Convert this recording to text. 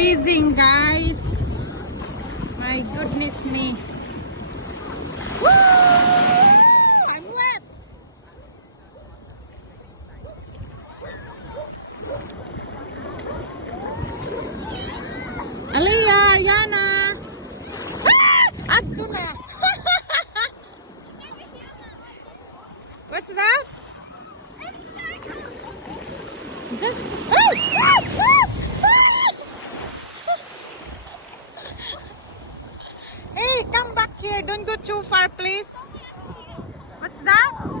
freezing, guys. My goodness me. Woo! I'm wet. Aliyah, Ariana. Ah! Adto na. What's that? Just Hey, come back here. Don't go too far, please. What's that?